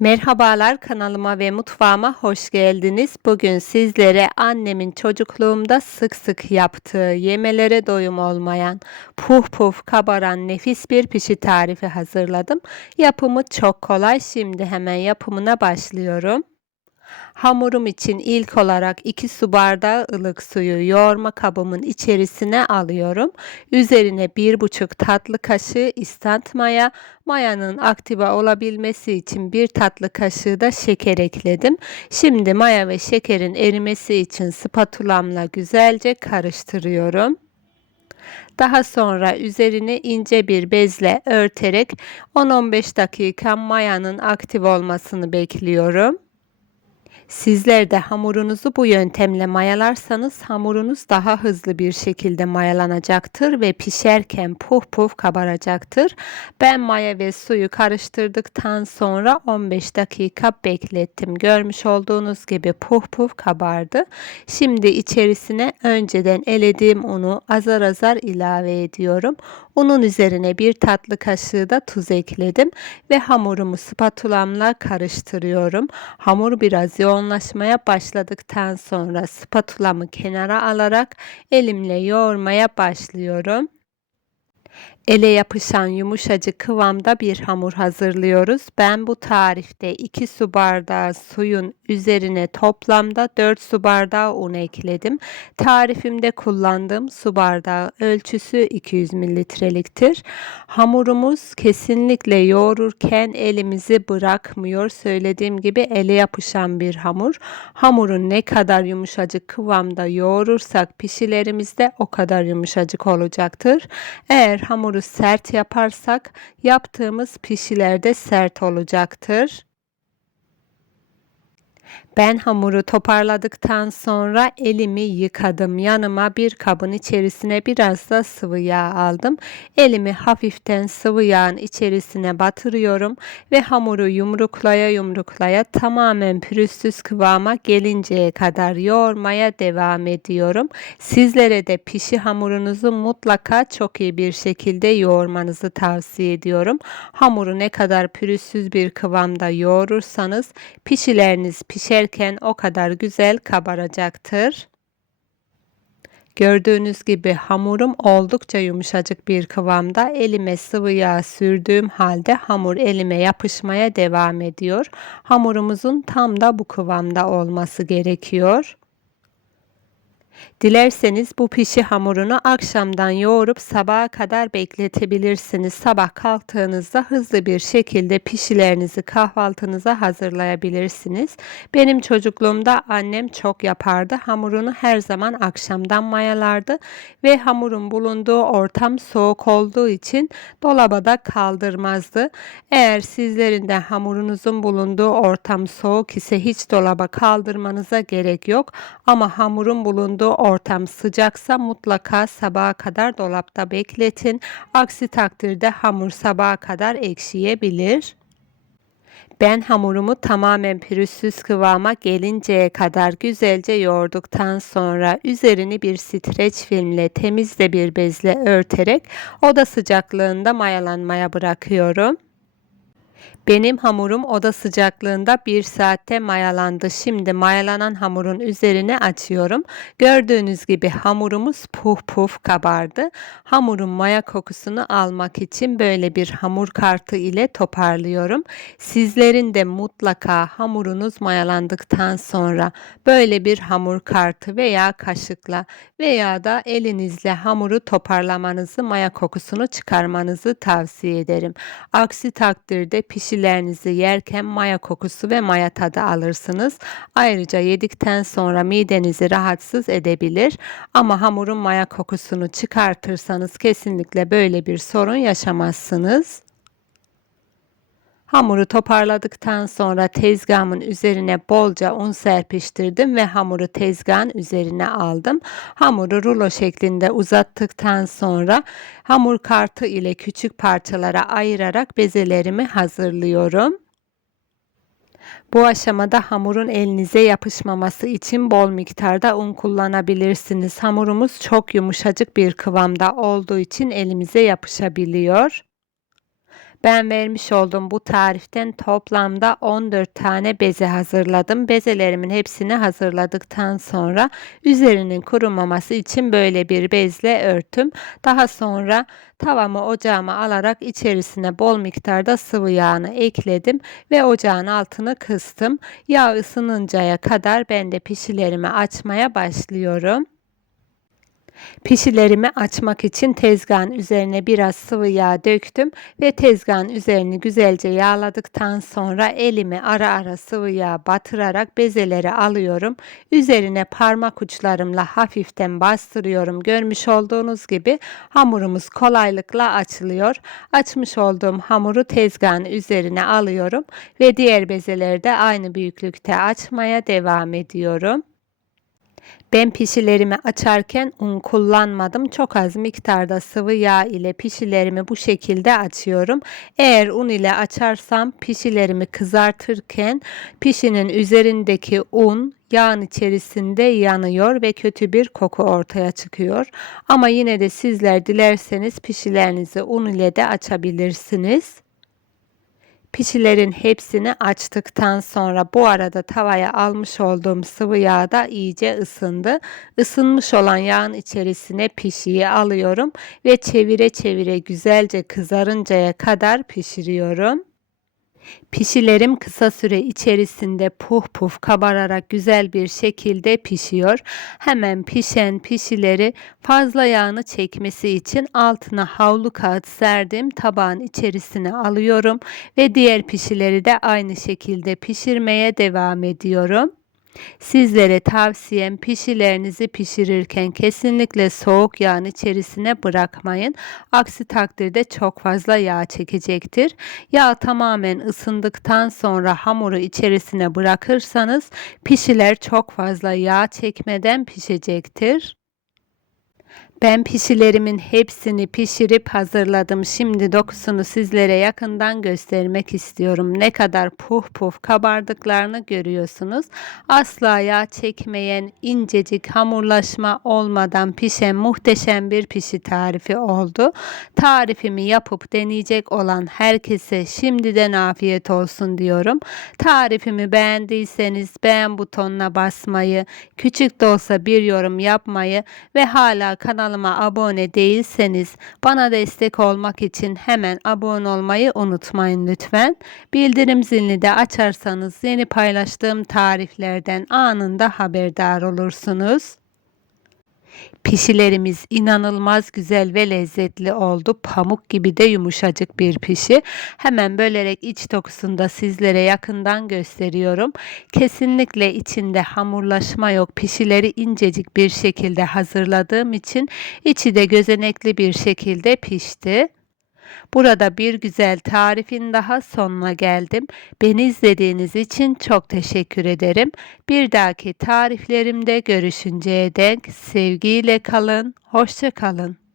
Merhabalar kanalıma ve mutfağıma hoş geldiniz. Bugün sizlere annemin çocukluğumda sık sık yaptığı yemelere doyum olmayan puf puf kabaran nefis bir pişi tarifi hazırladım. Yapımı çok kolay. Şimdi hemen yapımına başlıyorum. Hamurum için ilk olarak 2 su bardağı ılık suyu yoğurma kabımın içerisine alıyorum. Üzerine 1,5 tatlı kaşığı istant maya, mayanın aktive olabilmesi için 1 tatlı kaşığı da şeker ekledim. Şimdi maya ve şekerin erimesi için spatulamla güzelce karıştırıyorum. Daha sonra üzerine ince bir bezle örterek 10-15 dakika mayanın aktif olmasını bekliyorum. Sizler de hamurunuzu bu yöntemle mayalarsanız hamurunuz daha hızlı bir şekilde mayalanacaktır ve pişerken puf puf kabaracaktır. Ben maya ve suyu karıştırdıktan sonra 15 dakika beklettim. Görmüş olduğunuz gibi puf puf kabardı. Şimdi içerisine önceden elediğim unu azar azar ilave ediyorum. Unun üzerine bir tatlı kaşığı da tuz ekledim ve hamurumu spatulamla karıştırıyorum. Hamur biraz yoğunlaşmaya başladıktan sonra spatulamı kenara alarak elimle yoğurmaya başlıyorum. Ele yapışan yumuşacık kıvamda bir hamur hazırlıyoruz. Ben bu tarifte 2 su bardağı suyun üzerine toplamda 4 su bardağı un ekledim. Tarifimde kullandığım su bardağı ölçüsü 200 mililitreliktir. Hamurumuz kesinlikle yoğururken elimizi bırakmıyor. Söylediğim gibi ele yapışan bir hamur. Hamurun ne kadar yumuşacık kıvamda yoğurursak pişilerimiz de o kadar yumuşacık olacaktır. Eğer hamuru hamuru sert yaparsak yaptığımız pişiler de sert olacaktır. Ben hamuru toparladıktan sonra elimi yıkadım. Yanıma bir kabın içerisine biraz da sıvı yağ aldım. Elimi hafiften sıvı yağın içerisine batırıyorum ve hamuru yumruklaya yumruklaya tamamen pürüzsüz kıvama gelinceye kadar yoğurmaya devam ediyorum. Sizlere de pişi hamurunuzu mutlaka çok iyi bir şekilde yoğurmanızı tavsiye ediyorum. Hamuru ne kadar pürüzsüz bir kıvamda yoğurursanız pişileriniz pişer pişerken o kadar güzel kabaracaktır. Gördüğünüz gibi hamurum oldukça yumuşacık bir kıvamda elime sıvı yağ sürdüğüm halde hamur elime yapışmaya devam ediyor. Hamurumuzun tam da bu kıvamda olması gerekiyor. Dilerseniz bu pişi hamurunu akşamdan yoğurup sabaha kadar bekletebilirsiniz. Sabah kalktığınızda hızlı bir şekilde pişilerinizi kahvaltınıza hazırlayabilirsiniz. Benim çocukluğumda annem çok yapardı. Hamurunu her zaman akşamdan mayalardı ve hamurun bulunduğu ortam soğuk olduğu için dolabada kaldırmazdı. Eğer sizlerin de hamurunuzun bulunduğu ortam soğuk ise hiç dolaba kaldırmanıza gerek yok. Ama hamurun bulunduğu ortam sıcaksa mutlaka sabaha kadar dolapta bekletin. Aksi takdirde hamur sabaha kadar ekşiyebilir. Ben hamurumu tamamen pürüzsüz kıvama gelinceye kadar güzelce yoğurduktan sonra üzerini bir streç filmle temiz bir bezle örterek oda sıcaklığında mayalanmaya bırakıyorum. Benim hamurum oda sıcaklığında bir saatte mayalandı. Şimdi mayalanan hamurun üzerine açıyorum. Gördüğünüz gibi hamurumuz puf puf kabardı. Hamurun maya kokusunu almak için böyle bir hamur kartı ile toparlıyorum. Sizlerin de mutlaka hamurunuz mayalandıktan sonra böyle bir hamur kartı veya kaşıkla veya da elinizle hamuru toparlamanızı, maya kokusunu çıkarmanızı tavsiye ederim. Aksi takdirde pişilerinizi yerken maya kokusu ve maya tadı alırsınız. Ayrıca yedikten sonra midenizi rahatsız edebilir ama hamurun maya kokusunu çıkartırsanız kesinlikle böyle bir sorun yaşamazsınız. Hamuru toparladıktan sonra tezgahımın üzerine bolca un serpiştirdim ve hamuru tezgahın üzerine aldım. Hamuru rulo şeklinde uzattıktan sonra hamur kartı ile küçük parçalara ayırarak bezelerimi hazırlıyorum. Bu aşamada hamurun elinize yapışmaması için bol miktarda un kullanabilirsiniz. Hamurumuz çok yumuşacık bir kıvamda olduğu için elimize yapışabiliyor. Ben vermiş olduğum bu tariften toplamda 14 tane beze hazırladım. Bezelerimin hepsini hazırladıktan sonra üzerinin kurumaması için böyle bir bezle örtüm. Daha sonra tavamı ocağıma alarak içerisine bol miktarda sıvı yağını ekledim ve ocağın altını kıstım. Yağ ısınıncaya kadar ben de pişilerimi açmaya başlıyorum. Pişilerimi açmak için tezgahın üzerine biraz sıvı yağ döktüm ve tezgahın üzerini güzelce yağladıktan sonra elimi ara ara sıvı yağ batırarak bezeleri alıyorum. Üzerine parmak uçlarımla hafiften bastırıyorum. Görmüş olduğunuz gibi hamurumuz kolaylıkla açılıyor. Açmış olduğum hamuru tezgahın üzerine alıyorum ve diğer bezeleri de aynı büyüklükte açmaya devam ediyorum. Ben pişilerimi açarken un kullanmadım. Çok az miktarda sıvı yağ ile pişilerimi bu şekilde açıyorum. Eğer un ile açarsam pişilerimi kızartırken pişinin üzerindeki un yağın içerisinde yanıyor ve kötü bir koku ortaya çıkıyor. Ama yine de sizler dilerseniz pişilerinizi un ile de açabilirsiniz. Pişilerin hepsini açtıktan sonra bu arada tavaya almış olduğum sıvı yağ da iyice ısındı. Isınmış olan yağın içerisine pişiyi alıyorum ve çevire çevire güzelce kızarıncaya kadar pişiriyorum. Pişilerim kısa süre içerisinde puh puf kabararak güzel bir şekilde pişiyor. Hemen pişen pişileri fazla yağını çekmesi için altına havlu kağıt serdim. Tabağın içerisine alıyorum ve diğer pişileri de aynı şekilde pişirmeye devam ediyorum. Sizlere tavsiyem pişilerinizi pişirirken kesinlikle soğuk yağın içerisine bırakmayın. Aksi takdirde çok fazla yağ çekecektir. Yağ tamamen ısındıktan sonra hamuru içerisine bırakırsanız pişiler çok fazla yağ çekmeden pişecektir. Ben pişilerimin hepsini pişirip hazırladım. Şimdi dokusunu sizlere yakından göstermek istiyorum. Ne kadar puh puh kabardıklarını görüyorsunuz. Asla yağ çekmeyen, incecik hamurlaşma olmadan pişen muhteşem bir pişi tarifi oldu. Tarifimi yapıp deneyecek olan herkese şimdiden afiyet olsun diyorum. Tarifimi beğendiyseniz beğen butonuna basmayı, küçük de olsa bir yorum yapmayı ve hala kanal kanalıma abone değilseniz bana destek olmak için hemen abone olmayı unutmayın lütfen. Bildirim zilini de açarsanız yeni paylaştığım tariflerden anında haberdar olursunuz. Pişilerimiz inanılmaz güzel ve lezzetli oldu. Pamuk gibi de yumuşacık bir pişi. Hemen bölerek iç dokusunu da sizlere yakından gösteriyorum. Kesinlikle içinde hamurlaşma yok. Pişileri incecik bir şekilde hazırladığım için içi de gözenekli bir şekilde pişti. Burada bir güzel tarifin daha sonuna geldim. Beni izlediğiniz için çok teşekkür ederim. Bir dahaki tariflerimde görüşünceye dek sevgiyle kalın, hoşça kalın.